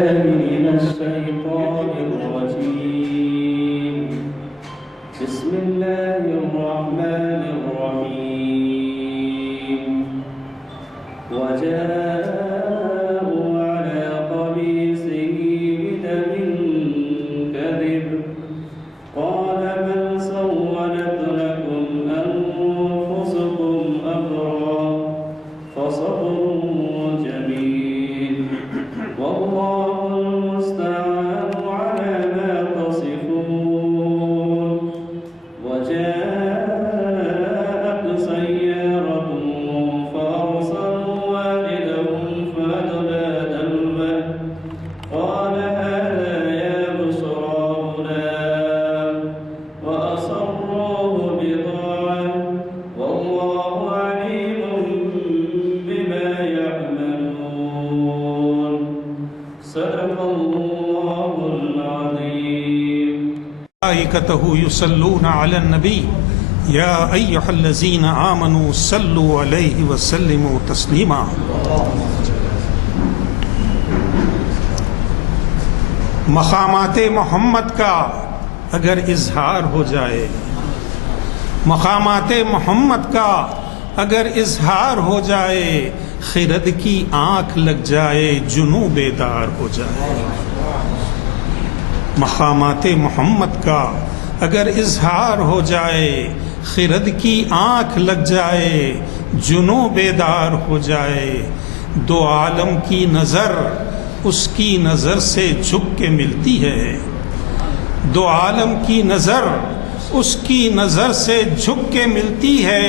من الشيطان الرجيم. بسم الله الرحمن الرحيم. وجاءوا على قميصه بدم كذب قال بل سولت لكم أنفسكم أمرا فصبر جميل والله المستعان على ما تصفون. وجاءت سيارة فأرسلوا واردهم فأدلى دلوه قال هذا يا بشرى غلام وأسروه بضاعة والله عليم بما يعملون. صدق الله العظيم. ملائكته يصلون على النبي يا أيها الذين آمنوا صلوا عليه وسلموا تسليما. مقامات محمد کا اگر اظہار ہو جائے، مقامات محمد کا اگر اظہار ہو جائے، خرد کی آنکھ لگ جائے، جنوں بیدار ہو جائے. مقامات محمد کا اگر اظہار ہو جائے، خرد کی آنکھ لگ جائے، جنوں بیدار ہو جائے. دو عالم کی نظر اس کی نظر سے جھک کے ملتی ہے، دو عالم کی نظر اس کی نظر سے جھک کے ملتی ہے.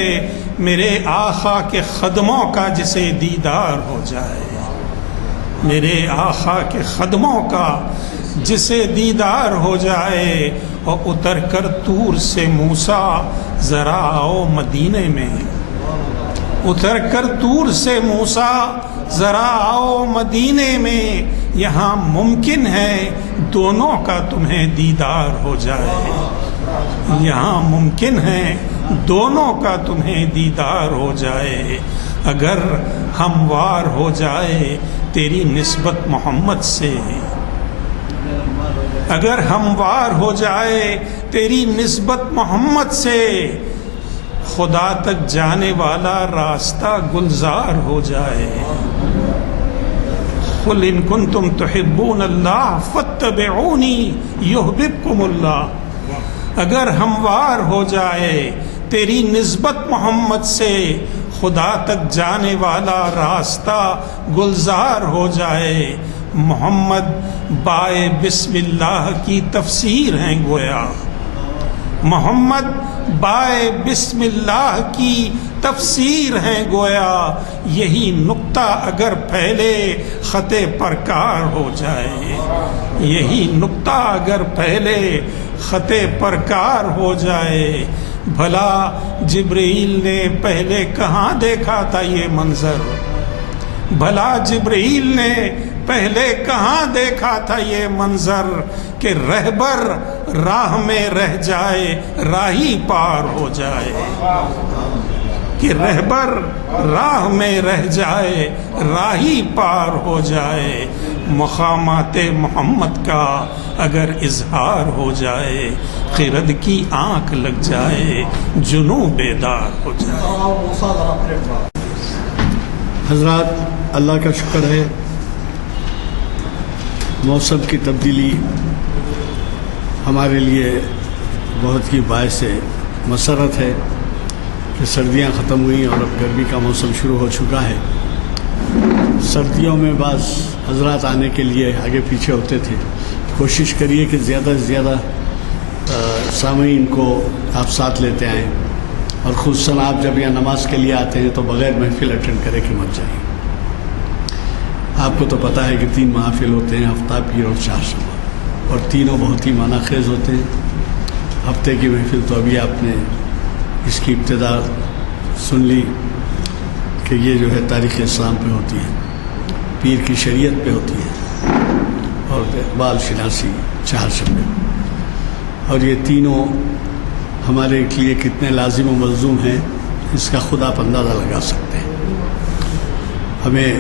میرے آقا کے قدموں کا جسے دیدار ہو جائے، میرے آقا کے قدموں کا جسے دیدار ہو جائے. اور اتر کر طور سے موسیٰ ذرا آؤ مدینے میں، اتر کر طور سے موسیٰ ذرا آؤ مدینے میں. یہاں ممکن ہے دونوں کا تمہیں دیدار ہو جائے، یہاں ممکن ہے دونوں کا تمہیں دیدار ہو جائے. اگر ہموار ہو جائے تیری نسبت محمد سے، اگر ہموار ہو جائے تیری نسبت محمد سے، خدا تک جانے والا راستہ گلزار ہو جائے. قل ان کنتم تحبون اللہ فاتبعونی یحببکم اللہ. اگر ہموار ہو جائے تیری نسبت محمد سے، خدا تک جانے والا راستہ گلزار ہو جائے. محمد بائے بسم اللہ کی تفسیر ہیں گویا، محمد بائے بسم اللہ کی تفسیر ہیں گویا. یہی نقطہ اگر پھیلے خط پرکار ہو جائے، یہی نقطہ اگر پھیلے خط پرکار ہو جائے. بھلا جبرائیل نے پہلے کہاں دیکھا تھا یہ منظر، بھلا جبرائیل نے پہلے کہاں دیکھا تھا یہ منظر، کہ رہبر راہ میں رہ جائے راہی پار ہو جائے، کہ رہبر راہ میں رہ جائے راہی پار ہو جائے. مقامات محمد کا اگر اظہار ہو جائے، خرد کی آنکھ لگ جائے، جنوں بیدار ہو جائے. حضرات اللہ کا شکر ہے، موسم کی تبدیلی ہمارے لیے بہت ہی باعث مسرت ہے کہ سردیاں ختم ہوئیں اور اب گرمی کا موسم شروع ہو چکا ہے. سردیوں میں بعض حضرات آنے کے لیے آگے پیچھے ہوتے تھے. کوشش کریے کہ زیادہ سے زیادہ سامعین کو آپ ساتھ لیتے آئیں، اور خصوصاً آپ جب یہاں نماز کے لیے آتے ہیں تو بغیر محفل اٹینڈ کرے کہ مت جائیں. آپ کو تو پتہ ہے کہ 3 محافل ہوتے ہیں، ہفتہ، پیر اور چہارشنبہ، اور تینوں بہت ہی معنی خیز ہوتے ہیں. ہفتے کی محفل تو ابھی آپ نے اس کی ابتدا سن لی کہ یہ جو ہے تاریخ اسلام پہ ہوتی ہے، پیر کی شریعت پہ ہوتی ہے، اور اقبال شناسی چہارشنبے. اور یہ تینوں ہمارے لیے کتنے لازم و ملزوم ہیں اس کا خود آپ اندازہ لگا سکتے ہیں. ہمیں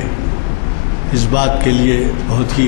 اس بات کے لیے بہت ہی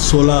16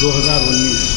2019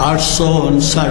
859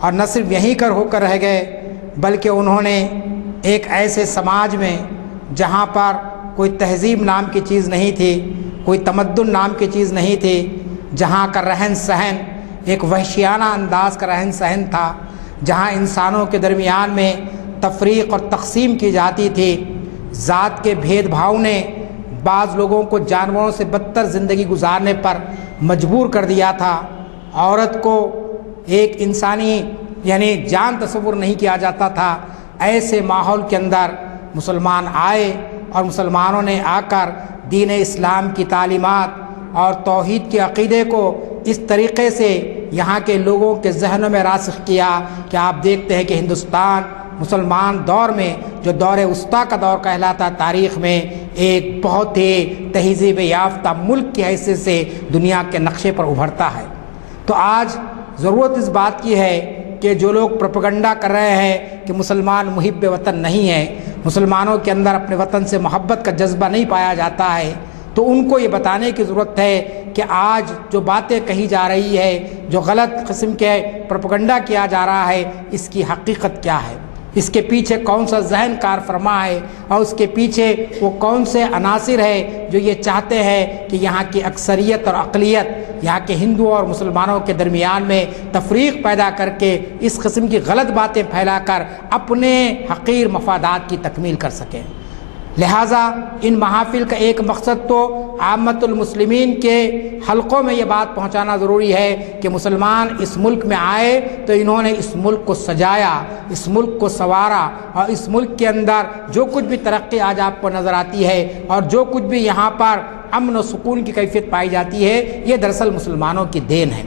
اور نہ صرف یہیں ہو کر رہ گئے بلکہ انہوں نے ایک ایسے سماج میں جہاں پر کوئی تہذیب نام کی چیز نہیں تھی، کوئی تمدن نام کی چیز نہیں تھی، جہاں کا رہن سہن ایک وحشیانہ انداز کا رہن سہن تھا، جہاں انسانوں کے درمیان میں تفریق اور تقسیم کی جاتی تھی، ذات کے بھید بھاؤ نے بعض لوگوں کو جانوروں سے بدتر زندگی گزارنے پر مجبور کر دیا تھا، عورت کو ایک انسانی یعنی جان تصور نہیں کیا جاتا تھا۔ ایسے ماحول کے اندر مسلمان آئے اور مسلمانوں نے آ کر دین اسلام کی تعلیمات اور توحید کے عقیدے کو اس طریقے سے یہاں کے لوگوں کے ذہنوں میں راسخ کیا کہ آپ دیکھتے ہیں کہ ہندوستان مسلمان دور میں جو دور وسطیٰ کا دور کہلاتا تاریخ میں ایک بہت ہی تہذیب یافتہ ملک کی حیثیت سے دنیا کے نقشے پر ابھرتا ہے۔ تو آج ضرورت اس بات کی ہے کہ جو لوگ پروپیگنڈا کر رہے ہیں کہ مسلمان محب وطن نہیں ہے، مسلمانوں کے اندر اپنے وطن سے محبت کا جذبہ نہیں پایا جاتا ہے، تو ان کو یہ بتانے کی ضرورت ہے کہ آج جو باتیں کہی جا رہی ہے، جو غلط قسم کے پروپیگنڈا کیا جا رہا ہے، اس کی حقیقت کیا ہے، اس کے پیچھے کون سا ذہن کار فرما ہے، اور اس کے پیچھے وہ کون سے عناصر ہے جو یہ چاہتے ہیں کہ یہاں کی اکثریت اور اقلیت، یہاں کے ہندوؤں اور مسلمانوں کے درمیان میں تفریق پیدا کر کے اس قسم کی غلط باتیں پھیلا کر اپنے حقیر مفادات کی تکمیل کر سکیں۔ لہٰذا ان محافل کا ایک مقصد تو عامت المسلمین کے حلقوں میں یہ بات پہنچانا ضروری ہے کہ مسلمان اس ملک میں آئے تو انہوں نے اس ملک کو سجایا، اس ملک کو سنوارا، اور اس ملک کے اندر جو کچھ بھی ترقی آج آپ کو نظر آتی ہے اور جو کچھ بھی یہاں پر امن و سکون کی کیفیت پائی جاتی ہے، یہ دراصل مسلمانوں کی دین ہے۔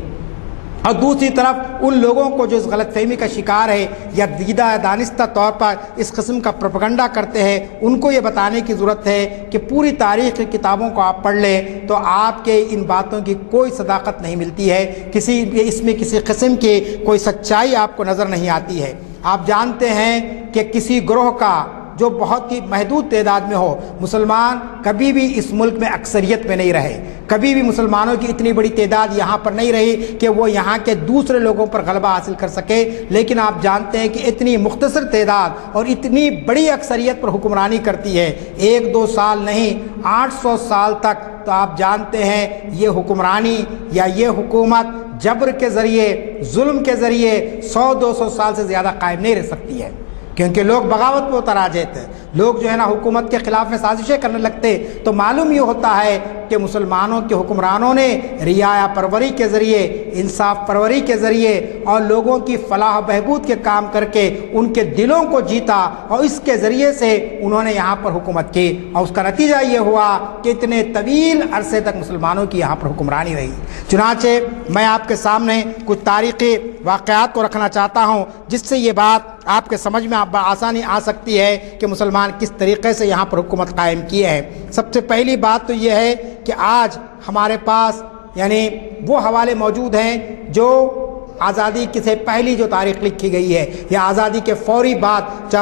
اور دوسری طرف ان لوگوں کو جو اس غلط فہمی کا شکار ہے یا دیدہ دانستہ طور پر اس قسم کا پروپیگنڈا کرتے ہیں، ان کو یہ بتانے کی ضرورت ہے کہ پوری تاریخ کی کتابوں کو آپ پڑھ لیں تو آپ کے ان باتوں کی کوئی صداقت نہیں ملتی ہے، اس میں کسی قسم کی کوئی سچائی آپ کو نظر نہیں آتی ہے۔ آپ جانتے ہیں کہ کسی گروہ کا جو بہت ہی محدود تعداد میں ہو، مسلمان کبھی بھی اس ملک میں اکثریت میں نہیں رہے، کبھی بھی مسلمانوں کی اتنی بڑی تعداد یہاں پر نہیں رہی کہ وہ یہاں کے دوسرے لوگوں پر غلبہ حاصل کر سکے، لیکن آپ جانتے ہیں کہ اتنی مختصر تعداد اور اتنی بڑی اکثریت پر حکمرانی کرتی ہے، 1-2 سال نہیں 800 سال تک۔ تو آپ جانتے ہیں یہ حکمرانی یا یہ حکومت جبر کے ذریعے، ظلم کے ذریعے 100-200 سال سے زیادہ قائم نہیں رہ سکتی ہے، کیونکہ لوگ بغاوت پہ اتر آ جاتے ہیں، لوگ جو ہے نا حکومت کے خلاف میں سازشیں کرنے لگتے، تو معلوم یہ ہوتا ہے کہ مسلمانوں کے حکمرانوں نے رعایا پروری کے ذریعے، انصاف پروری کے ذریعے اور لوگوں کی فلاح و بہبود کے کام کر کے ان کے دلوں کو جیتا، اور اس کے ذریعے سے انہوں نے یہاں پر حکومت کی، اور اس کا نتیجہ یہ ہوا کہ اتنے طویل عرصے تک مسلمانوں کی یہاں پر حکمرانی رہی۔ چنانچہ میں آپ کے سامنے کچھ تاریخی واقعات کو رکھنا چاہتا ہوں جس سے یہ بات آپ کے سمجھ میں آسانی آ سکتی ہے کہ مسلمان کس طریقے سے یہاں پر حکومت قائم کیے ہیں۔ سب سے پہلی بات تو یہ ہے کہ آج ہمارے پاس یعنی وہ حوالے موجود ہیں جو آزادی سے پہلی جو تاریخ لکھی گئی ہے یا آزادی کے فوری بعد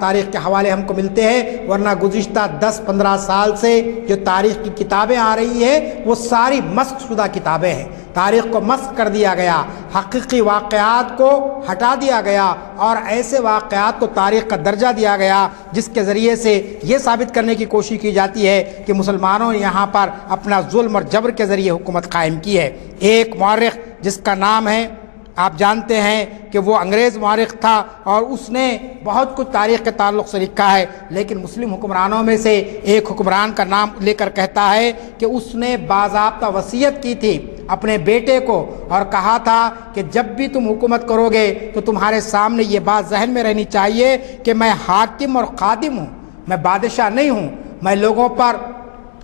تاریخ کے حوالے ہم کو ملتے ہیں، ورنہ گزشتہ 10-15 سال سے جو تاریخ کی کتابیں آ رہی ہیں وہ ساری مسخ شدہ کتابیں ہیں، تاریخ کو مسخ کر دیا گیا، حقیقی واقعات کو ہٹا دیا گیا اور ایسے واقعات کو تاریخ کا درجہ دیا گیا جس کے ذریعے سے یہ ثابت کرنے کی کوشش کی جاتی ہے کہ مسلمانوں نے یہاں پر اپنا ظلم اور جبر کے ذریعے حکومت قائم کی ہے۔ ایک مورخ جس کا نام ہے، آپ جانتے ہیں کہ وہ انگریز مورخ تھا اور اس نے بہت کچھ تاریخ کے تعلق سے لکھا ہے، لیکن مسلم حکمرانوں میں سے ایک حکمران کا نام لے کر کہتا ہے کہ اس نے باضابطہ وصیت کی تھی اپنے بیٹے کو اور کہا تھا کہ جب بھی تم حکومت کرو گے تو تمہارے سامنے یہ بات ذہن میں رہنی چاہیے کہ میں حاکم اور خادم ہوں، میں بادشاہ نہیں ہوں، میں لوگوں پر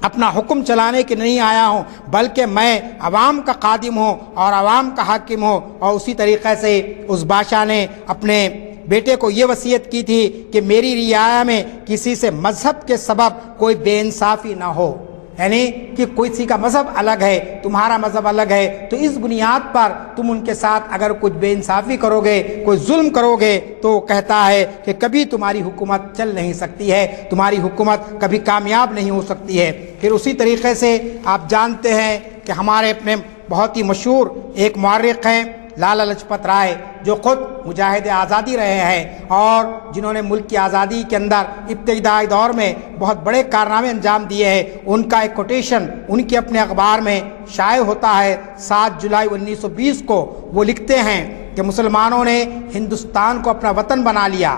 اپنا حکم چلانے کے نہیں آیا ہوں، بلکہ میں عوام کا خادم ہوں اور عوام کا حاکم ہوں۔ اور اسی طریقے سے اس بادشاہ نے اپنے بیٹے کو یہ وصیت کی تھی کہ میری رعایا میں کسی سے مذہب کے سبب کوئی بے انصافی نہ ہو، یعنی کہ کسی کا مذہب الگ ہے، تمہارا مذہب الگ ہے، تو اس بنیاد پر تم ان کے ساتھ اگر کچھ بے انصافی کرو گے، کوئی ظلم کرو گے، تو کہتا ہے کہ کبھی تمہاری حکومت چل نہیں سکتی ہے، تمہاری حکومت کبھی کامیاب نہیں ہو سکتی ہے۔ پھر اسی طریقے سے آپ جانتے ہیں کہ ہمارے اپنے بہت ہی مشہور ایک مورخ ہیں لالا لجپت رائے جو خود مجاہد آزادی رہے ہیں اور جنہوں نے ملک کی آزادی کے اندر ابتدائی دور میں بہت بڑے کارنامے انجام دیے ہیں، ان کا ایک کوٹیشن ان کے اپنے اخبار میں شائع ہوتا ہے 7 جولائی 1920 کو۔ وہ لکھتے ہیں کہ مسلمانوں نے ہندوستان کو اپنا وطن بنا لیا،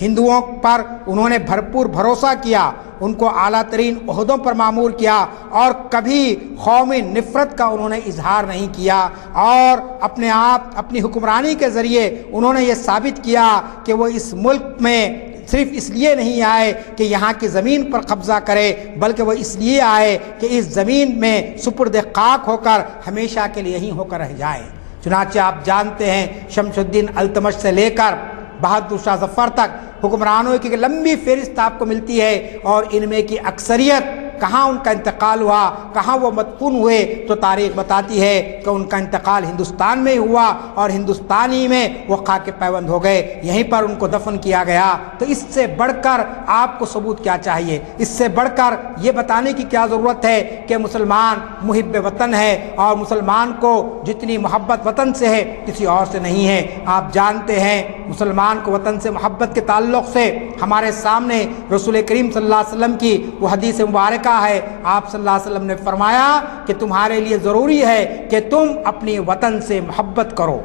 ہندوؤں پر انہوں نے بھرپور بھروسہ کیا، ان کو اعلیٰ ترین عہدوں پر مامور کیا اور کبھی قومی نفرت کا انہوں نے اظہار نہیں کیا، اور اپنے آپ اپنی حکمرانی کے ذریعے انہوں نے یہ ثابت کیا کہ وہ اس ملک میں صرف اس لیے نہیں آئے کہ یہاں کی زمین پر قبضہ کرے، بلکہ وہ اس لیے آئے کہ اس زمین میں سپرد خاک ہو کر ہمیشہ کے لیے یہیں ہو کر رہ جائے۔ چنانچہ آپ جانتے ہیں شمس الدین التمش سے لے کر بہادر شاہ ظفر تک حکمرانوں کی لمبی فہرست آپ کو ملتی ہے، اور ان میں کی اکثریت کہاں ان کا انتقال ہوا، کہاں وہ مدفون ہوئے، تو تاریخ بتاتی ہے کہ ان کا انتقال ہندوستان میں ہوا اور ہندوستان ہی میں وہ خاک پیوند ہو گئے، یہیں پر ان کو دفن کیا گیا۔ تو اس سے بڑھ کر آپ کو ثبوت کیا چاہیے؟ اس سے بڑھ کر یہ بتانے کی کیا ضرورت ہے کہ مسلمان محب وطن ہے، اور مسلمان کو جتنی محبت وطن سے ہے کسی اور سے نہیں ہے۔ آپ جانتے ہیں مسلمان کو وطن سے محبت کے تعلق سے ہمارے سامنے رسول کریم صلی اللہ علیہ وسلم کی وہ حدیث مبارکہ ہے۔ آپ صلی اللہ علیہ وسلم نے فرمایا کہ تمہارے لیے ضروری ہے کہ تم اپنی وطن سے محبت کرو،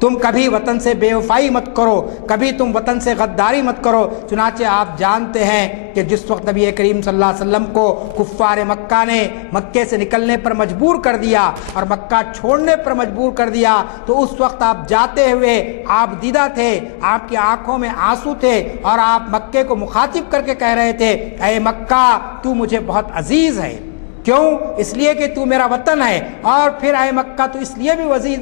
تم کبھی وطن سے بے وفائی مت کرو، کبھی تم وطن سے غداری مت کرو۔ چنانچہ آپ جانتے ہیں کہ جس وقت نبی کریم صلی اللہ علیہ وسلم کو کفار مکہ نے مکے سے نکلنے پر مجبور کر دیا اور مکہ چھوڑنے پر مجبور کر دیا، تو اس وقت آپ جاتے ہوئے آپ دیدہ تھے، آپ کی آنکھوں میں آنسو تھے، اور آپ مکے کو مخاطب کر کے کہہ رہے تھے اے مکہ تو مجھے بہت عزیز ہے، کیوں؟ اس لیے کہ تو میرا وطن ہے، اور پھر اے مکہ تو اس لیے بھی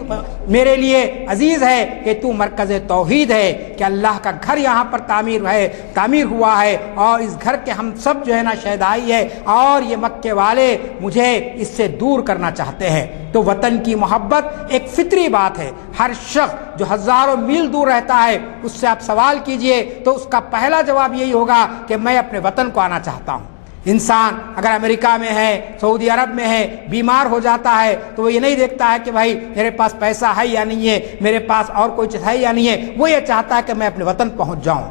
میرے لیے عزیز ہے کہ تو مرکز توحید ہے، کہ اللہ کا گھر یہاں پر تعمیر ہوا ہے، اور اس گھر کے ہم سب جو ہے نا شہدائی ہے، اور یہ مکے والے مجھے اس سے دور کرنا چاہتے ہیں۔ تو وطن کی محبت ایک فطری بات ہے۔ ہر شخص جو ہزاروں میل دور رہتا ہے اس سے آپ سوال کیجئے تو اس کا پہلا جواب یہی ہوگا کہ میں اپنے وطن کو آنا چاہتا ہوں۔ انسان اگر امریکہ میں ہے، سعودی عرب میں ہے، بیمار ہو جاتا ہے تو وہ یہ نہیں دیکھتا ہے کہ بھائی میرے پاس پیسہ ہے یا نہیں ہے، میرے پاس اور کوئی چیز ہے یا نہیں ہے، وہ یہ چاہتا ہے کہ میں اپنے وطن پہنچ جاؤں،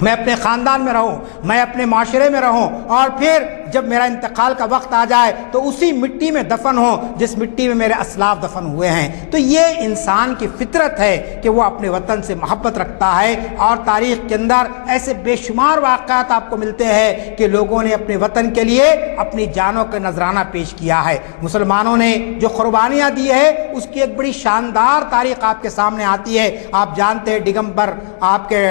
میں اپنے خاندان میں رہوں، میں اپنے معاشرے میں رہوں، اور پھر جب میرا انتقال کا وقت آ جائے تو اسی مٹی میں دفن ہوں جس مٹی میں میرے اسلاف دفن ہوئے ہیں۔ تو یہ انسان کی فطرت ہے کہ وہ اپنے وطن سے محبت رکھتا ہے، اور تاریخ کے اندر ایسے بے شمار واقعات آپ کو ملتے ہیں کہ لوگوں نے اپنے وطن کے لیے اپنی جانوں کا نذرانہ پیش کیا ہے۔ مسلمانوں نے جو قربانیاں دی ہے اس کی ایک بڑی شاندار تاریخ آپ کے سامنے آتی ہے۔ آپ جانتے ہیں ڈگمبر آپ کے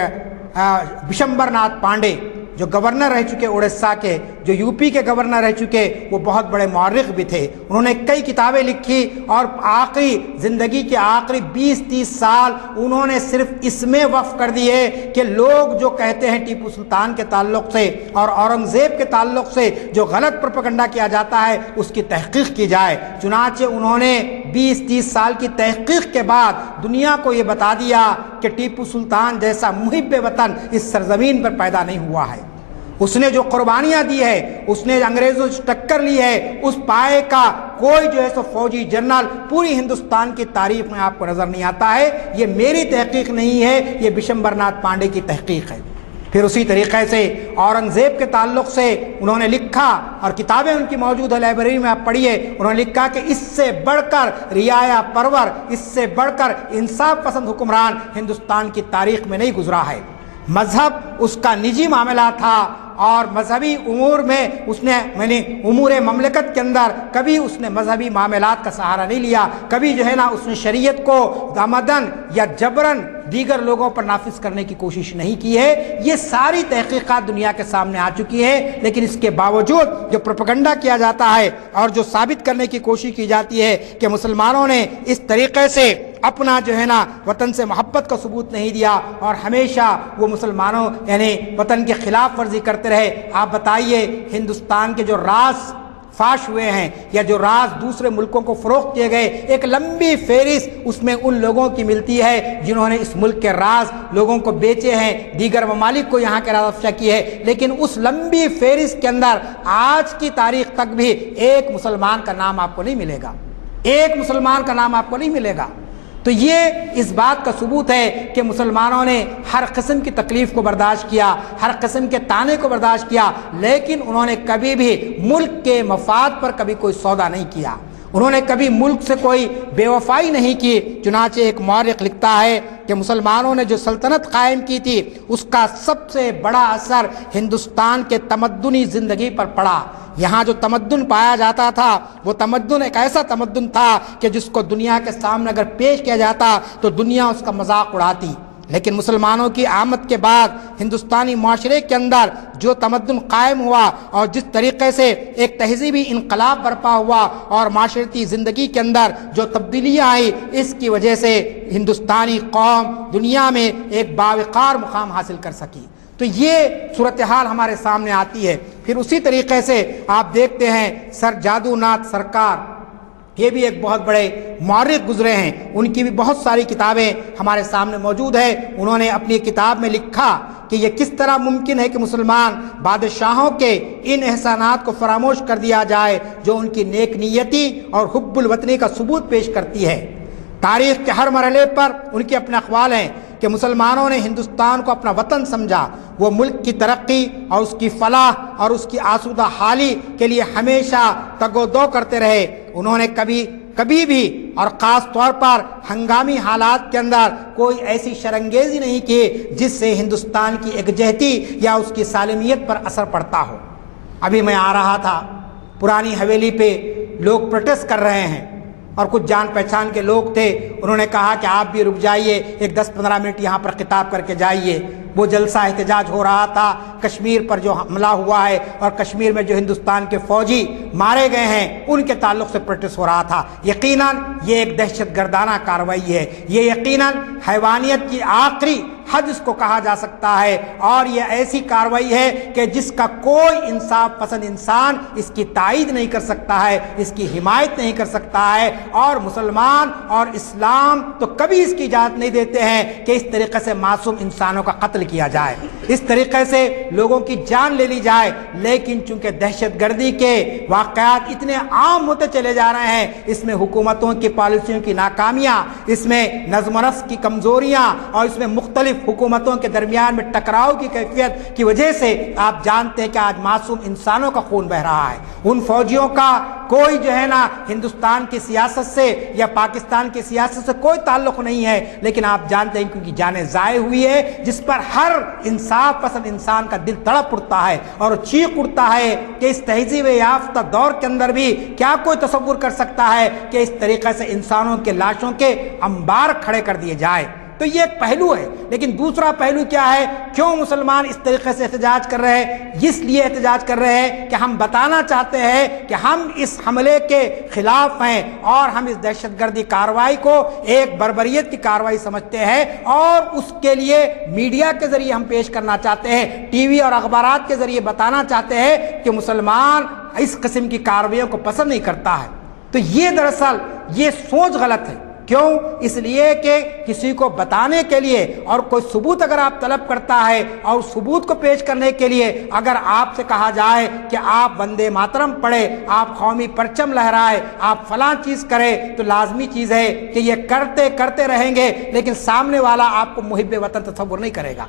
بشمبر ناتھ پانڈے جو گورنر رہ چکے اڑیسہ کے، جو یو پی کے گورنر رہ چکے، وہ بہت بڑے مورخ بھی تھے۔ انہوں نے کئی کتابیں لکھی، اور آخری زندگی کے آخری 20-30 سال انہوں نے صرف اس میں وقف کر دیے کہ لوگ جو کہتے ہیں ٹیپو سلطان کے تعلق سے اور اورنگزیب کے تعلق سے جو غلط پروپیگنڈا کیا جاتا ہے اس کی تحقیق کی جائے۔ چنانچہ انہوں نے 20-30 سال کی تحقیق کے بعد دنیا کو یہ بتا دیا کہ ٹیپو سلطان جیسا محب وطن اس سرزمین پر پیدا نہیں ہوا ہے۔ اس نے جو قربانیاں دی ہے، اس نے انگریزوں سے ٹکر لی ہے، اس پائے کا کوئی جو ہے سو فوجی جنرل پوری ہندوستان کی تاریخ میں آپ کو نظر نہیں آتا ہے۔ یہ میری تحقیق نہیں ہے، یہ بشمبر ناتھ پانڈے کی تحقیق ہے۔ پھر اسی طریقے سے اورنگزیب کے تعلق سے انہوں نے لکھا، اور کتابیں ان کی موجود ہے لائبریری میں، آپ پڑھیے۔ انہوں نے لکھا کہ اس سے بڑھ کر رعایا پرور، اس سے بڑھ کر انصاف پسند حکمران ہندوستان کی تاریخ میں نہیں گزرا ہے۔ مذہب اس کا نجی معاملہ تھا، اور مذہبی امور میں اس نے امور مملکت کے اندر کبھی اس نے مذہبی معاملات کا سہارا نہیں لیا، کبھی جو ہے نا اس نے شریعت کو آمدن یا جبرن دیگر لوگوں پر نافذ کرنے کی کوشش نہیں کی ہے۔ یہ ساری تحقیقات دنیا کے سامنے آ چکی ہے، لیکن اس کے باوجود جو پروپیگنڈا کیا جاتا ہے اور جو ثابت کرنے کی کوشش کی جاتی ہے کہ مسلمانوں نے اس طریقے سے اپنا جو ہے نا وطن سے محبت کا ثبوت نہیں دیا، اور ہمیشہ وہ مسلمانوں یعنی وطن کے خلاف ورزی کرتے رہے۔ آپ بتائیے ہندوستان کے جو راز فاش ہوئے ہیں یا جو راز دوسرے ملکوں کو فروخت کیے گئے، ایک لمبی فہرست اس میں ان لوگوں کی ملتی ہے جنہوں نے اس ملک کے راز لوگوں کو بیچے ہیں، دیگر ممالک کو یہاں کے راز افشا کی ہے۔ لیکن اس لمبی فہرست کے اندر آج کی تاریخ تک بھی ایک مسلمان کا نام آپ کو نہیں ملے گا، ایک مسلمان کا نام آپ کو نہیں ملے گا۔ تو یہ اس بات کا ثبوت ہے کہ مسلمانوں نے ہر قسم کی تکلیف کو برداشت کیا، ہر قسم کے طعنے کو برداشت کیا، لیکن انہوں نے کبھی بھی ملک کے مفاد پر کبھی کوئی سودا نہیں کیا، انہوں نے کبھی ملک سے کوئی بے وفائی نہیں کی۔ چنانچہ ایک مورخ لکھتا ہے کہ مسلمانوں نے جو سلطنت قائم کی تھی اس کا سب سے بڑا اثر ہندوستان کے تمدنی زندگی پر پڑا۔ یہاں جو تمدن پایا جاتا تھا وہ تمدن ایک ایسا تمدن تھا کہ جس کو دنیا کے سامنے اگر پیش کیا جاتا تو دنیا اس کا مذاق اڑاتی، لیکن مسلمانوں کی آمد کے بعد ہندوستانی معاشرے کے اندر جو تمدن قائم ہوا اور جس طریقے سے ایک تہذیبی انقلاب برپا ہوا اور معاشرتی زندگی کے اندر جو تبدیلیاں آئی، اس کی وجہ سے ہندوستانی قوم دنیا میں ایک باوقار مقام حاصل کر سکی۔ تو یہ صورتحال ہمارے سامنے آتی ہے۔ پھر اسی طریقے سے آپ دیکھتے ہیں سر جادو ناتھ سرکار، یہ بھی ایک بہت بڑے مورخ گزرے ہیں، ان کی بھی بہت ساری کتابیں ہمارے سامنے موجود ہے۔ انہوں نے اپنی کتاب میں لکھا کہ یہ کس طرح ممکن ہے کہ مسلمان بادشاہوں کے ان احسانات کو فراموش کر دیا جائے جو ان کی نیک نیتی اور حب الوطنی کا ثبوت پیش کرتی ہے۔ تاریخ کے ہر مرحلے پر ان کے اپنے اقوال ہیں کہ مسلمانوں نے ہندوستان کو اپنا وطن سمجھا، وہ ملک کی ترقی اور اس کی فلاح اور اس کی آسودہ حالی کے لیے ہمیشہ تگ و دو کرتے رہے۔ انہوں نے کبھی بھی اور خاص طور پر ہنگامی حالات کے اندر کوئی ایسی شرانگیزی نہیں کی جس سے ہندوستان کی یکجہتی یا اس کی سالمیت پر اثر پڑتا ہو۔ ابھی میں آ رہا تھا، پرانی حویلی پہ لوگ پروٹیسٹ کر رہے ہیں اور کچھ جان پہچان کے لوگ تھے، انہوں نے کہا کہ آپ بھی رک جائیے، ایک 10-15 منٹ یہاں پر خطاب کر کے جائیے۔ وہ جلسہ احتجاج ہو رہا تھا کشمیر پر جو حملہ ہوا ہے اور کشمیر میں جو ہندوستان کے فوجی مارے گئے ہیں ان کے تعلق سے پروٹیسٹ ہو رہا تھا۔ یقیناً یہ ایک دہشت گردانہ کارروائی ہے، یہ یقیناً حیوانیت کی آخری حد اس کو کہا جا سکتا ہے، اور یہ ایسی کارروائی ہے کہ جس کا کوئی انصاف پسند انسان اس کی تائید نہیں کر سکتا ہے، اس کی حمایت نہیں کر سکتا ہے، اور مسلمان اور اسلام تو کبھی اس کی اجازت نہیں دیتے ہیں کہ اس طریقے سے معصوم انسانوں کا قتل کیا جائے، اس طریقے سے لوگوں کی جان لے لی جائے۔ لیکن چونکہ دہشت گردی کے واقعات اتنے عام ہوتے چلے جا رہے ہیں، اس میں حکومتوں کی پالیسیوں کی ناکامیاں، اس میں نظم و نسق کی کمزوریاں اور اس میں مختلف حکومتوں کے درمیان میں ٹکراؤ کی کیفیت کی وجہ سے آپ جانتے ہیں کہ آج معصوم انسانوں کا خون بہ رہا ہے۔ ان فوجیوں کا کوئی جو ہے نا ہندوستان کی سیاست سے یا پاکستان کی سیاست سے کوئی تعلق نہیں ہے، لیکن آپ جانتے ہیں کیونکہ جانیں ضائع ہوئی ہے، جس پر ہر انصاف پسند انسان کا دل تڑپ اٹھتا ہے اور چیخ اٹھتا ہے کہ اس تہذیب یافتہ دور کے اندر بھی کیا کوئی تصور کر سکتا ہے کہ اس طریقے سے انسانوں کے لاشوں کے انبار کھڑے کر دیے جائے۔ تو یہ ایک پہلو ہے، لیکن دوسرا پہلو کیا ہے؟ کیوں مسلمان اس طریقے سے احتجاج کر رہے ہیں؟ اس لیے احتجاج کر رہے ہیں کہ ہم بتانا چاہتے ہیں کہ ہم اس حملے کے خلاف ہیں اور ہم اس دہشت گردی کارروائی کو ایک بربریت کی کارروائی سمجھتے ہیں، اور اس کے لیے میڈیا کے ذریعے ہم پیش کرنا چاہتے ہیں، ٹی وی اور اخبارات کے ذریعے بتانا چاہتے ہیں کہ مسلمان اس قسم کی کارروائیوں کو پسند نہیں کرتا ہے۔ تو یہ دراصل یہ سوچ غلط ہے۔ کیوں؟ اس لیے کہ کسی کو بتانے کے لیے اور کوئی ثبوت اگر آپ طلب کرتا ہے اور ثبوت کو پیش کرنے کے لیے اگر آپ سے کہا جائے کہ آپ وندے ماترم پڑھے، آپ قومی پرچم لہرائے، آپ فلاں چیز کرے، تو لازمی چیز ہے کہ یہ کرتے رہیں گے، لیکن سامنے والا آپ کو محب وطن تصور نہیں کرے گا۔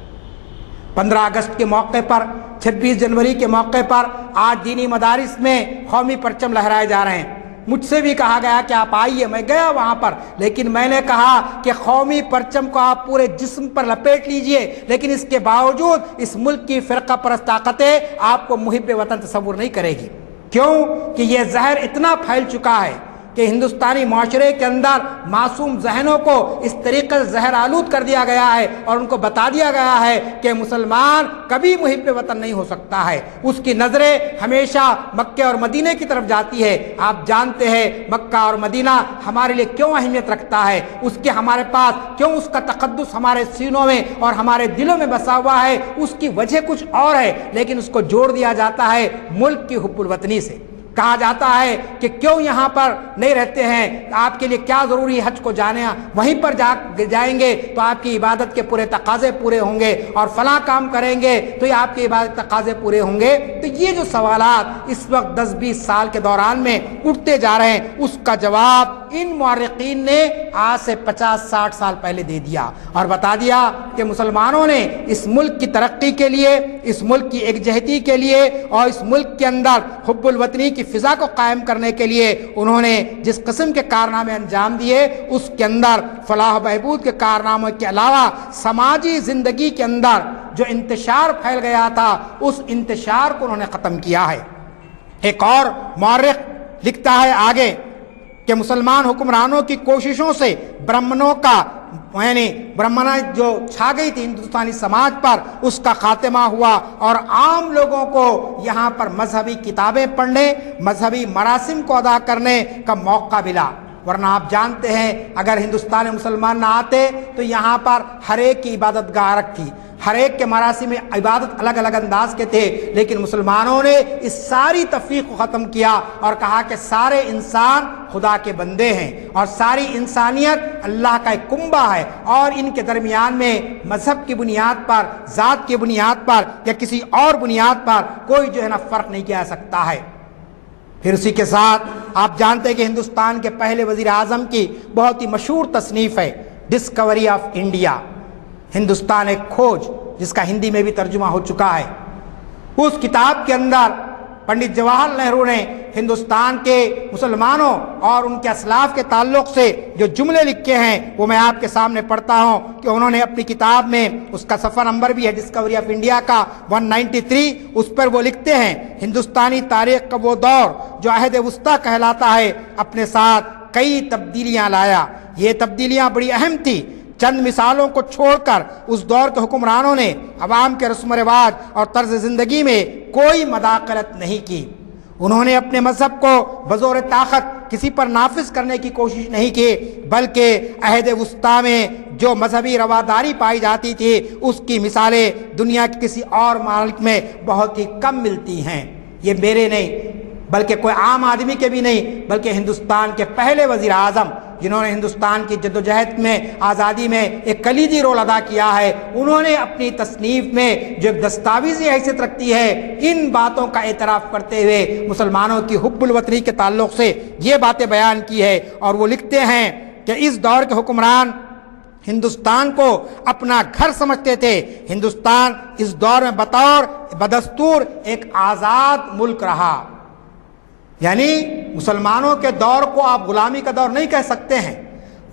15 اگست کے موقع پر، 26 جنوری کے موقع پر آج دینی مدارس میں قومی پرچم لہرائے جا رہے ہیں۔ مجھ سے بھی کہا گیا کہ آپ آئیے، میں گیا وہاں پر، لیکن میں نے کہا کہ قومی پرچم کو آپ پورے جسم پر لپیٹ لیجئے، لیکن اس کے باوجود اس ملک کی فرقہ پرست طاقتیں آپ کو محب وطن تصور نہیں کرے گی۔ کیوں؟ کہ یہ زہر اتنا پھیل چکا ہے کہ ہندوستانی معاشرے کے اندر معصوم ذہنوں کو اس طریقے سے زہر آلود کر دیا گیا ہے اور ان کو بتا دیا گیا ہے کہ مسلمان کبھی محب وطن نہیں ہو سکتا ہے، اس کی نظریں ہمیشہ مکہ اور مدینے کی طرف جاتی ہے۔ آپ جانتے ہیں مکہ اور مدینہ ہمارے لیے کیوں اہمیت رکھتا ہے، اس کے ہمارے پاس کیوں اس کا تقدس ہمارے سینوں میں اور ہمارے دلوں میں بسا ہوا ہے، اس کی وجہ کچھ اور ہے، لیکن اس کو جوڑ دیا جاتا ہے ملک کی حب الوطنی سے۔ کہا جاتا ہے کہ کیوں یہاں پر نہیں رہتے ہیں، آپ کے لیے کیا ضروری ہے حج کو جانے، وہیں پر جائیں گے تو آپ کی عبادت کے پورے تقاضے پورے ہوں گے، اور فلاں کام کریں گے تو یہ آپ کی عبادت تقاضے پورے ہوں گے۔ تو یہ جو سوالات اس وقت 10-20 سال کے دوران میں اٹھتے جا رہے ہیں، اس کا جواب ان مورخین نے آج سے 50-60 سال پہلے دے دیا، اور بتا دیا کہ مسلمانوں نے اس ملک کی ترقی کے لیے، اس ملک کی یکجہتی کے لیے، اور اس ملک کے اندر حب الوطنی کی فضا کو قائم کرنے کے لیے انہوں نے جس قسم کے کارنامے انجام دیے، اس کے اندر فلاح و بہبود کے کارناموں کے علاوہ سماجی زندگی کے اندر جو انتشار پھیل گیا تھا، اس انتشار کو انہوں نے ختم کیا ہے۔ ایک اور مورخ لکھتا ہے آگے کہ مسلمان حکمرانوں کی کوششوں سے برہمنوں کا برہمنا جو چھا گئی تھی ہندوستانی سماج پر، اس کا خاتمہ ہوا، اور عام لوگوں کو یہاں پر مذہبی کتابیں پڑھنے، مذہبی مراسم کو ادا کرنے کا موقع ملا۔ ورنہ آپ جانتے ہیں اگر ہندوستان مسلمان نہ آتے تو یہاں پر ہر ایک کی عبادت گاہ الگ تھی، ہر ایک کے مراسم عبادت الگ الگ انداز کے تھے، لیکن مسلمانوں نے اس ساری تفریق کو ختم کیا اور کہا کہ سارے انسان خدا کے بندے ہیں، اور ساری انسانیت اللہ کا ایک کنبہ ہے، اور ان کے درمیان میں مذہب کی بنیاد پر، ذات کی بنیاد پر، یا کسی اور بنیاد پر کوئی جو ہے نا فرق نہیں کیا سکتا ہے۔ پھر اسی کے ساتھ آپ جانتے ہیں کہ ہندوستان کے پہلے وزیر اعظم کی بہت ہی مشہور تصنیف ہے ڈسکوری آف انڈیا، ہندوستان ایک کھوج، جس کا ہندی میں بھی ترجمہ ہو چکا ہے۔ اس کتاب کے اندر پنڈت جواہر نہرو نے ہندوستان کے مسلمانوں اور ان کے اسلاف کے تعلق سے جو جملے لکھے ہیں وہ میں آپ کے سامنے پڑھتا ہوں کہ انہوں نے اپنی کتاب میں، اس کا صفحہ نمبر بھی ہے ڈسکوری آف انڈیا کا 193، اس پر وہ لکھتے ہیں ہندوستانی تاریخ کا وہ دور جو عہد وسطیٰ کہلاتا ہے اپنے ساتھ کئی تبدیلیاں لایا۔ یہ تبدیلیاں بڑی اہم تھی۔ چند مثالوں کو چھوڑ کر اس دور کے حکمرانوں نے عوام کے رسم و رواج اور طرز زندگی میں کوئی مداخلت نہیں کی۔ انہوں نے اپنے مذہب کو بزور طاقت کسی پر نافذ کرنے کی کوشش نہیں کی، بلکہ عہد وسطیٰ میں جو مذہبی رواداری پائی جاتی تھی اس کی مثالیں دنیا کے کسی اور ملک میں بہت ہی کم ملتی ہیں۔ یہ میرے نہیں بلکہ کوئی عام آدمی کے بھی نہیں، بلکہ ہندوستان کے پہلے وزیر اعظم جنہوں نے ہندوستان کی جدوجہد میں، آزادی میں ایک کلیدی رول ادا کیا ہے، انہوں نے اپنی تصنیف میں جو ایک دستاویزی حیثیت رکھتی ہے، ان باتوں کا اعتراف کرتے ہوئے مسلمانوں کی حب الوطنی کے تعلق سے یہ باتیں بیان کی ہے، اور وہ لکھتے ہیں کہ اس دور کے حکمران ہندوستان کو اپنا گھر سمجھتے تھے۔ ہندوستان اس دور میں بطور بدستور ایک آزاد ملک رہا۔ یعنی مسلمانوں کے دور کو آپ غلامی کا دور نہیں کہہ سکتے ہیں۔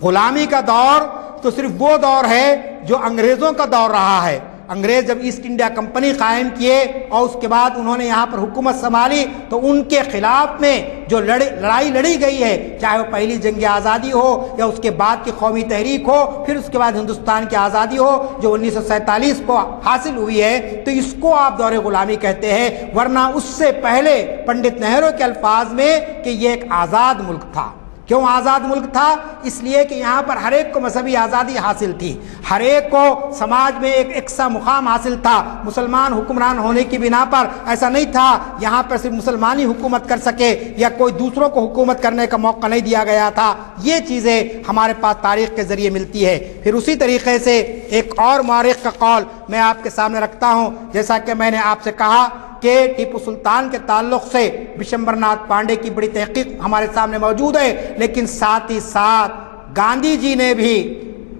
غلامی کا دور تو صرف وہ دور ہے جو انگریزوں کا دور رہا ہے۔ انگریز جب ایسٹ انڈیا کمپنی قائم کیے اور اس کے بعد انہوں نے یہاں پر حکومت سنبھالی تو ان کے خلاف میں جو لڑائی لڑی گئی ہے، چاہے وہ پہلی جنگ آزادی ہو یا اس کے بعد کی قومی تحریک ہو، پھر اس کے بعد ہندوستان کی آزادی ہو جو 1947 کو حاصل ہوئی ہے، تو اس کو آپ دور غلامی کہتے ہیں۔ ورنہ اس سے پہلے پنڈت نہرو کے الفاظ میں کہ یہ ایک آزاد ملک تھا۔ کیوں آزاد ملک تھا؟ اس لیے کہ یہاں پر ہر ایک کو مذہبی آزادی حاصل تھی، ہر ایک کو سماج میں ایک یکساں مقام حاصل تھا۔ مسلمان حکمران ہونے کی بنا پر ایسا نہیں تھا یہاں پر صرف مسلمان ہی حکومت کر سکے یا کوئی دوسروں کو حکومت کرنے کا موقع نہیں دیا گیا تھا۔ یہ چیزیں ہمارے پاس تاریخ کے ذریعے ملتی ہے۔ پھر اسی طریقے سے ایک اور مورخ کا قول میں آپ کے سامنے رکھتا ہوں، جیسا کہ میں نے آپ سے کہا کہ ٹیپو سلطان کے تعلق سے بشمبر ناتھ پانڈے کی بڑی تحقیق ہمارے سامنے موجود ہے، لیکن ساتھ ہی ساتھ گاندھی جی نے بھی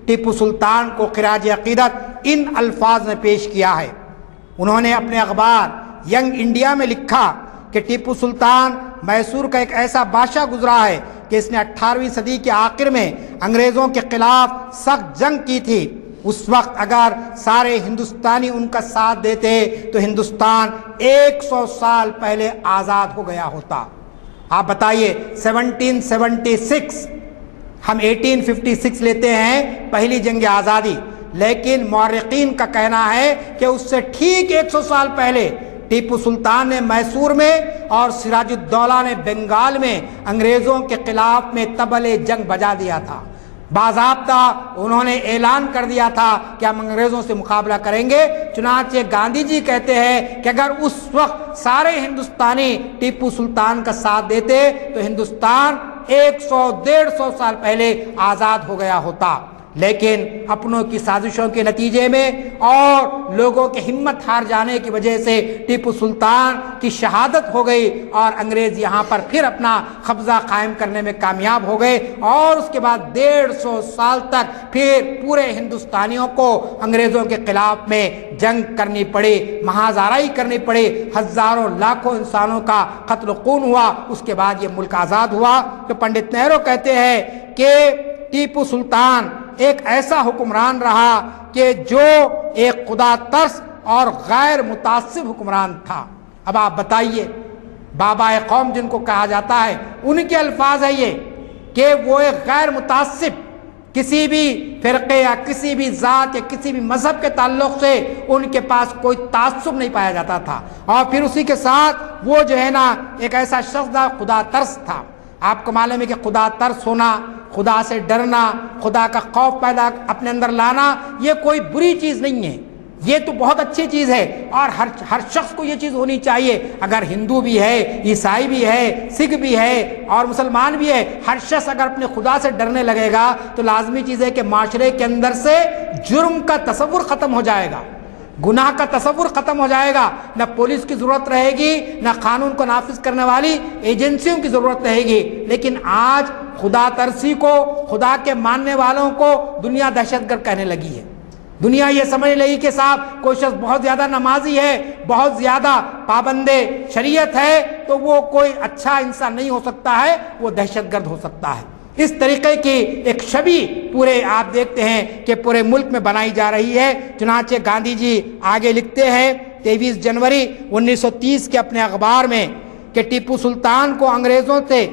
ٹیپو سلطان کو خراج عقیدت ان الفاظ میں پیش کیا ہے۔ انہوں نے اپنے اخبار ینگ انڈیا میں لکھا کہ ٹیپو سلطان میسور کا ایک ایسا بادشاہ گزرا ہے کہ اس نے 18ویں صدی کے آخر میں انگریزوں کے خلاف سخت جنگ کی تھی۔ اس وقت اگر سارے ہندوستانی ان کا ساتھ دیتے تو ہندوستان 100 سال پہلے آزاد ہو گیا ہوتا۔ آپ بتائیے 1776، ہم 1856 لیتے ہیں پہلی جنگ آزادی، لیکن مورخین کا کہنا ہے کہ اس سے ٹھیک 100 سال پہلے ٹیپو سلطان نے میسور میں اور سراج الدولہ نے بنگال میں انگریزوں کے خلاف میں طبل جنگ بجا دیا تھا۔ باضابطہ انہوں نے اعلان کر دیا تھا کہ ہم انگریزوں سے مقابلہ کریں گے۔ چنانچہ گاندھی جی کہتے ہیں کہ اگر اس وقت سارے ہندوستانی ٹیپو سلطان کا ساتھ دیتے تو ہندوستان 100-150 سال پہلے آزاد ہو گیا ہوتا، لیکن اپنوں کی سازشوں کے نتیجے میں اور لوگوں کی ہمت ہار جانے کی وجہ سے ٹیپو سلطان کی شہادت ہو گئی اور انگریز یہاں پر پھر اپنا قبضہ قائم کرنے میں کامیاب ہو گئے، اور اس کے بعد 150 سال تک پھر پورے ہندوستانیوں کو انگریزوں کے خلاف میں جنگ کرنی پڑی، مہازارائی کرنی پڑی، ہزاروں لاکھوں انسانوں کا قتل و خون ہوا، اس کے بعد یہ ملک آزاد ہوا۔ تو پنڈت نہرو کہتے ہیں کہ ٹیپو سلطان ایک ایسا حکمران رہا کہ جو ایک خدا ترس اور غیر متعصب حکمران تھا۔ اب آپ بتائیے، بابا قوم جن کو کہا جاتا ہے، ان کے الفاظ ہے یہ کہ وہ ایک غیر متعصب، کسی بھی فرقے یا کسی بھی ذات یا کسی بھی مذہب کے تعلق سے ان کے پاس کوئی تعصب نہیں پایا جاتا تھا، اور پھر اسی کے ساتھ وہ جو ہے نا ایک ایسا شخص تھا، خدا ترس تھا۔ آپ کو معلوم ہے کہ خدا ترس ہونا، خدا سے ڈرنا، خدا کا خوف پیدا اپنے اندر لانا، یہ کوئی بری چیز نہیں ہے، یہ تو بہت اچھی چیز ہے، اور ہر شخص کو یہ چیز ہونی چاہیے۔ اگر ہندو بھی ہے، عیسائی بھی ہے، سکھ بھی ہے اور مسلمان بھی ہے، ہر شخص اگر اپنے خدا سے ڈرنے لگے گا تو لازمی چیز ہے کہ معاشرے کے اندر سے جرم کا تصور ختم ہو جائے گا، گناہ کا تصور ختم ہو جائے گا، نہ پولیس کی ضرورت رہے گی، نہ قانون کو نافذ کرنے والی ایجنسیوں کی ضرورت رہے گی۔ لیکن آج خدا ترسی کو، خدا کے ماننے والوں کو دنیا دہشت گرد کہنے لگی ہے۔ دنیا یہ سمجھ لگی کہ صاحب کوئی شخص بہت زیادہ نمازی ہے، بہت زیادہ پابند شریعت ہے تو وہ کوئی اچھا انسان نہیں ہو سکتا ہے، وہ دہشت گرد ہو سکتا ہے۔ اس طریقے کی ایک شبیہ پورے آپ دیکھتے ہیں کہ پورے ملک میں بنائی جا رہی ہے۔ چنانچہ گاندھی جی آگے لکھتے ہیں 23 جنوری 1930 کے اپنے اخبار میں کہ ٹیپو سلطان کو انگریزوں سے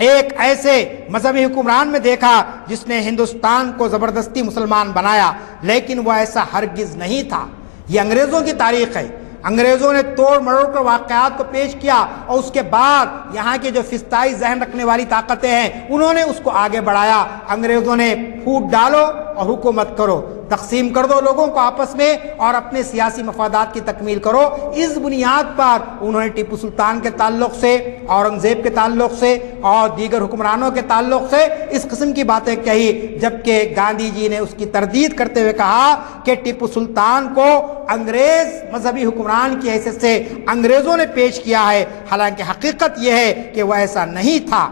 ایک ایسے مذہبی حکمران میں دیکھا جس نے ہندوستان کو زبردستی مسلمان بنایا، لیکن وہ ایسا ہرگز نہیں تھا۔ یہ انگریزوں کی تاریخ ہے، انگریزوں نے توڑ مروڑ کر واقعات کو پیش کیا، اور اس کے بعد یہاں کے جو فضائی ذہن رکھنے والی طاقتیں ہیں انہوں نے اس کو آگے بڑھایا۔ انگریزوں نے پھوٹ ڈالو اور حکومت کرو، تقسیم کر دو لوگوں کو آپس میں اور اپنے سیاسی مفادات کی تکمیل کرو۔ اس بنیاد پر انہوں نے ٹیپو سلطان کے تعلق سے، اورنگزیب کے تعلق سے اور دیگر حکمرانوں کے تعلق سے اس قسم کی باتیں کہی، جبکہ گاندھی جی نے اس کی تردید کرتے ہوئے کہا کہ ٹیپو سلطان کو انگریز مذہبی حکمران کی حیثیت سے انگریزوں نے پیش کیا ہے، حالانکہ حقیقت یہ ہے کہ وہ ایسا نہیں تھا۔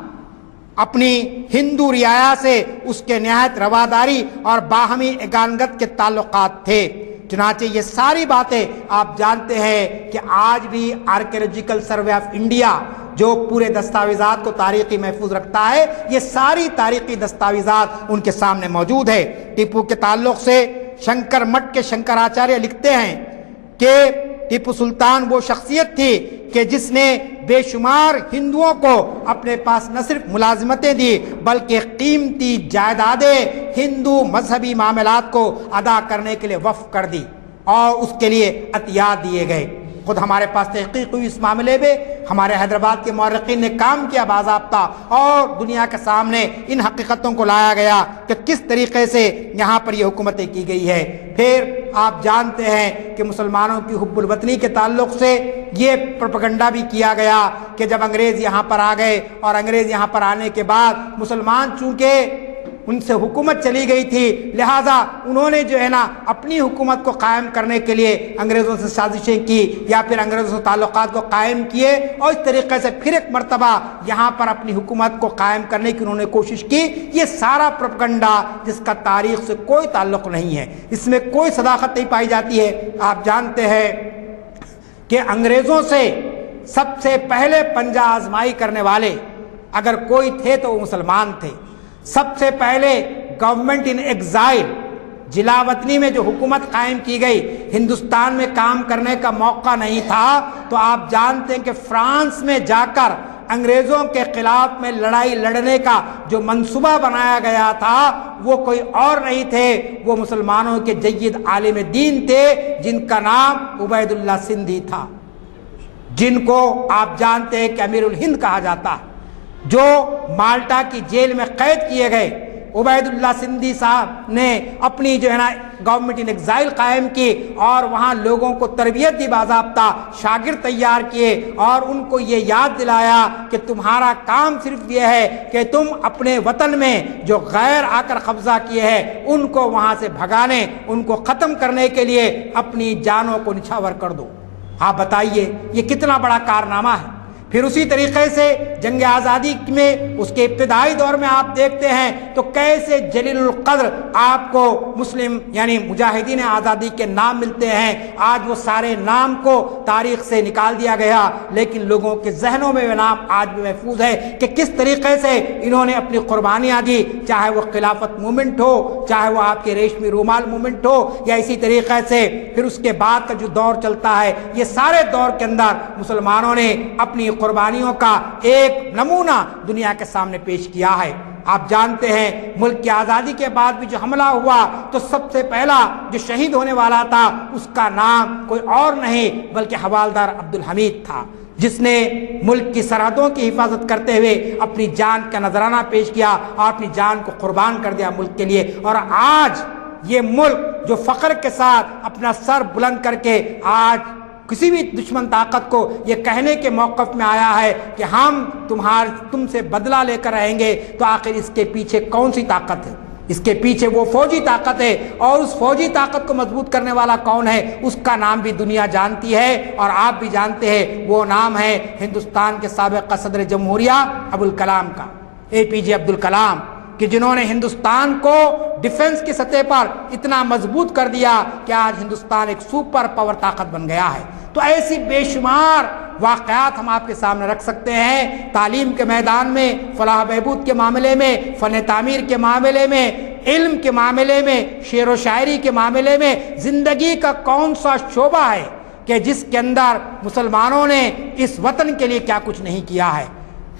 اپنی ہندو رعایا سے اس کے نہایت رواداری اور باہمی اگانگت کے تعلقات تھے۔ چنانچہ یہ ساری باتیں آپ جانتے ہیں کہ آج بھی آرکیولوجیکل سروے آف انڈیا جو پورے دستاویزات کو تاریخی محفوظ رکھتا ہے، یہ ساری تاریخی دستاویزات ان کے سامنے موجود ہے۔ ٹیپو کے تعلق سے شنکر مٹھ کے شنکراچاریہ لکھتے ہیں کہ ٹیپو سلطان وہ شخصیت تھی کہ جس نے بے شمار ہندوؤں کو اپنے پاس نہ صرف ملازمتیں دی بلکہ قیمتی جائیدادیں ہندو مذہبی معاملات کو ادا کرنے کے لیے وقف کر دی اور اس کے لیے عطیات دیے گئے۔ خود ہمارے پاس تحقیق ہوئی اس معاملے میں، ہمارے حیدرآباد کے مورخین نے کام کیا باضابطہ، اور دنیا کے سامنے ان حقیقتوں کو لایا گیا کہ کس طریقے سے یہاں پر یہ حکومتیں کی گئی ہے۔ پھر آپ جانتے ہیں کہ مسلمانوں کی حب الوطنی کے تعلق سے یہ پروپیگنڈا بھی کیا گیا کہ جب انگریز یہاں پر آ گئے اور انگریز یہاں پر آنے کے بعد مسلمان چونکہ ان سے حکومت چلی گئی تھی، لہٰذا انہوں نے جو ہے نا اپنی حکومت کو قائم کرنے کے لیے انگریزوں سے سازشیں کی یا پھر انگریزوں سے تعلقات کو قائم کیے، اور اس طریقے سے پھر ایک مرتبہ یہاں پر اپنی حکومت کو قائم کرنے کی انہوں نے کوشش کی۔ یہ سارا پروپیگنڈا جس کا تاریخ سے کوئی تعلق نہیں ہے، اس میں کوئی صداقت نہیں پائی جاتی ہے۔ آپ جانتے ہیں کہ انگریزوں سے سب سے پہلے پنجہ آزمائی کرنے والے اگر کوئی تھے تو وہ مسلمان تھے۔ سب سے پہلے گورنمنٹ ان ایگزائل جلا وطنی میں جو حکومت قائم کی گئی، ہندوستان میں کام کرنے کا موقع نہیں تھا، تو آپ جانتے ہیں کہ فرانس میں جا کر انگریزوں کے خلاف میں لڑائی لڑنے کا جو منصوبہ بنایا گیا تھا وہ کوئی اور نہیں تھے، وہ مسلمانوں کے جید عالم دین تھے جن کا نام عبید اللہ سندھی تھا، جن کو آپ جانتے ہیں کہ امیر الہند کہا جاتا ہے، جو مالٹا کی جیل میں قید کیے گئے، عبید اللہ سندھی صاحب نے اپنی جو ہے نا گورنمنٹ ان ایگزائل قائم کی اور وہاں لوگوں کو تربیت دی، باضابطہ شاگرد تیار کیے اور ان کو یہ یاد دلایا کہ تمہارا کام صرف یہ ہے کہ تم اپنے وطن میں جو غیر آ کر قبضہ کیے ہیں ان کو وہاں سے بھگانے، ان کو ختم کرنے کے لیے اپنی جانوں کو نچھاور کر دو۔ آپ بتائیے یہ کتنا بڑا کارنامہ ہے۔ پھر اسی طریقے سے جنگ آزادی میں اس کے ابتدائی دور میں آپ دیکھتے ہیں تو کیسے جلیل القدر آپ کو مسلم یعنی مجاہدین آزادی کے نام ملتے ہیں۔ آج وہ سارے نام کو تاریخ سے نکال دیا گیا، لیکن لوگوں کے ذہنوں میں وہ نام آج بھی محفوظ ہے کہ کس طریقے سے انہوں نے اپنی قربانیاں دی، چاہے وہ خلافت مومنٹ ہو، چاہے وہ آپ کے ریشمی رومال مومنٹ ہو، یا اسی طریقے سے پھر اس کے بعد کا جو دور چلتا ہے، یہ سارے دور کے اندر مسلمانوں نے اپنی قربانیوں کا ایک نمونہ دنیا کے سامنے پیش کیا ہے۔ آپ جانتے ہیں ملک کی آزادی کے بعد بھی جو حملہ ہوا تو سب سے پہلا جو شہید ہونے والا تھا اس کا نام کوئی اور نہیں بلکہ حوالدار عبدالحمید تھا، جس نے ملک کی سرحدوں کی حفاظت کرتے ہوئے اپنی جان کا نذرانہ پیش کیا اور اپنی جان کو قربان کر دیا ملک کے لیے۔ اور آج یہ ملک جو فخر کے ساتھ اپنا سر بلند کر کے آج کسی بھی دشمن طاقت کو یہ کہنے کے موقف میں آیا ہے کہ ہم تم سے بدلہ لے کر رہیں گے، تو آخر اس کے پیچھے کون سی طاقت ہے؟ اس کے پیچھے وہ فوجی طاقت ہے، اور اس فوجی طاقت کو مضبوط کرنے والا کون ہے؟ اس کا نام بھی دنیا جانتی ہے اور آپ بھی جانتے ہیں، وہ نام ہے ہندوستان کے سابق صدر جمہوریہ ابوالکلام کا، اے پی جے عبدالکلام، کہ جنہوں نے ہندوستان کو ڈیفنس کی سطح پر اتنا مضبوط کر دیا کہ آج ہندوستان ایک سپر پاور طاقت بن گیا ہے۔ تو ایسی بے شمار واقعات ہم آپ کے سامنے رکھ سکتے ہیں، تعلیم کے میدان میں، فلاح بہبود کے معاملے میں، فن تعمیر کے معاملے میں، علم کے معاملے میں، شعر و شاعری کے معاملے میں، زندگی کا کون سا شعبہ ہے کہ جس کے اندر مسلمانوں نے اس وطن کے لیے کیا کچھ نہیں کیا ہے۔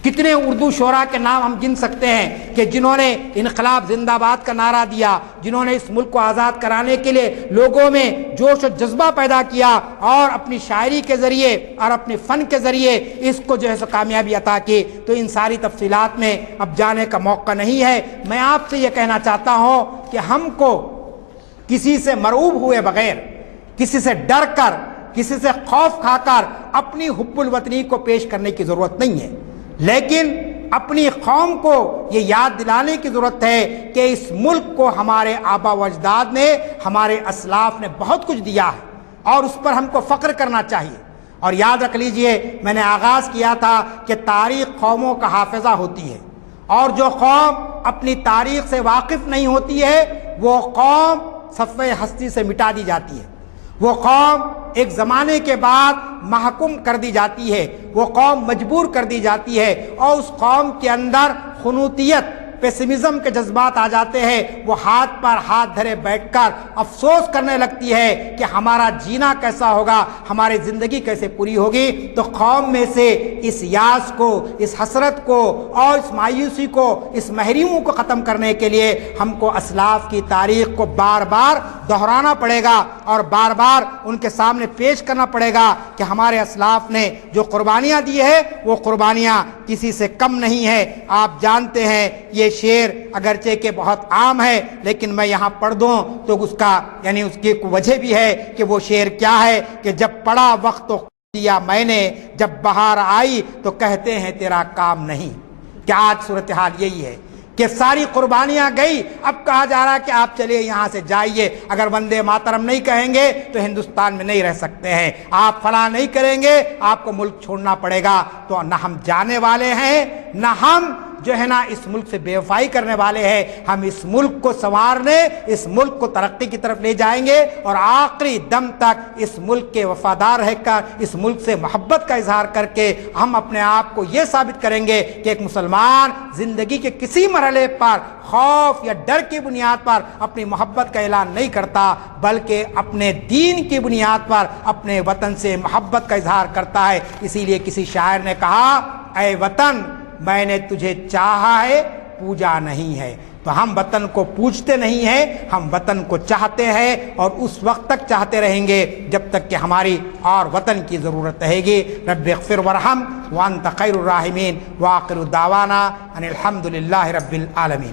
کتنے اردو شعراء کے نام ہم گن سکتے ہیں کہ جنہوں نے انقلاب زندہ باد کا نعرہ دیا، جنہوں نے اس ملک کو آزاد کرانے کے لیے لوگوں میں جوش و جذبہ پیدا کیا اور اپنی شاعری کے ذریعے اور اپنے فن کے ذریعے اس کو جو ہے سو کامیابی عطا کی۔ تو ان ساری تفصیلات میں اب جانے کا موقع نہیں ہے۔ میں آپ سے یہ کہنا چاہتا ہوں کہ ہم کو کسی سے مرعوب ہوئے بغیر، کسی سے ڈر کر، کسی سے خوف کھا کر اپنی حب الوطنی کو پیش کرنے کی ضرورت نہیں ہے، لیکن اپنی قوم کو یہ یاد دلانے کی ضرورت ہے کہ اس ملک کو ہمارے آبا و اجداد نے، ہمارے اسلاف نے بہت کچھ دیا ہے اور اس پر ہم کو فخر کرنا چاہیے۔ اور یاد رکھ لیجئے، میں نے آغاز کیا تھا کہ تاریخ قوموں کا حافظہ ہوتی ہے، اور جو قوم اپنی تاریخ سے واقف نہیں ہوتی ہے وہ قوم صفحہ ہستی سے مٹا دی جاتی ہے، وہ قوم ایک زمانے کے بعد محکوم کر دی جاتی ہے، وہ قوم مجبور کر دی جاتی ہے، اور اس قوم کے اندر خنوتیت، پیسمزم کے جذبات آ جاتے ہیں۔ وہ ہاتھ پر ہاتھ دھرے بیٹھ کر افسوس کرنے لگتی ہے کہ ہمارا جینا کیسا ہوگا، ہماری زندگی کیسے پوری ہوگی۔ تو قوم میں سے اس یاس کو، اس حسرت کو اور اس مایوسی کو، اس محرومیوں کو ختم کرنے کے لیے ہم کو اسلاف کی تاریخ کو بار بار دہرانا پڑے گا اور بار بار ان کے سامنے پیش کرنا پڑے گا کہ ہمارے اسلاف نے جو قربانیاں دی ہے وہ قربانیاں کسی سے کم نہیں ہے۔ آپ جانتے ہیں یہ شعر اگرچہ کہ بہت عام ہے، لیکن میں یہاں پڑھ دوں تو اس کا یعنی اس کی وجہ بھی ہے کہ وہ شعر کیا ہے کہ جب پڑا وقت تو دیا میں نے، جب بہار آئی تو کہتے ہیں تیرا کام نہیں۔ کہ آج صورتحال یہی ہے کہ ساری قربانیاں گئی، اب کہا جا رہا ہے کہ آپ چلیے یہاں سے جائیے، اگر وندے ماترم نہیں کہیں گے تو ہندوستان میں نہیں رہ سکتے ہیں، آپ فلاں نہیں کریں گے آپ کو ملک چھوڑنا پڑے گا۔ تو نہ ہم جانے والے ہیں، نہ ہم جو ہے نا اس ملک سے بے وفائی کرنے والے ہیں، ہم اس ملک کو سنوارنے، اس ملک کو ترقی کی طرف لے جائیں گے، اور آخری دم تک اس ملک کے وفادار رہ کر، اس ملک سے محبت کا اظہار کر کے ہم اپنے آپ کو یہ ثابت کریں گے کہ ایک مسلمان زندگی کے کسی مرحلے پر خوف یا ڈر کی بنیاد پر اپنی محبت کا اعلان نہیں کرتا، بلکہ اپنے دین کی بنیاد پر اپنے وطن سے محبت کا اظہار کرتا ہے۔ اسی لیے کسی شاعر نے کہا، اے وطن میں نے تجھے چاہا ہے پوجا نہیں ہے۔ تو ہم وطن کو پوجتے نہیں ہیں، ہم وطن کو چاہتے ہیں، اور اس وقت تک چاہتے رہیں گے جب تک کہ ہماری اور وطن کی ضرورت رہے گی۔ رب اغفر وارحم وانت خیر الراحمین، وآخر دعوانا ان الحمد للہ رب العالمین۔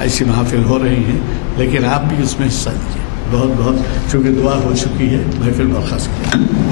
ایسی محافل ہو رہی ہیں، لیکن آپ بھی اس میں حصہ لیجیے. بہت بہت چونکہ دعا ہو چکی ہے، محفل برخاست کی.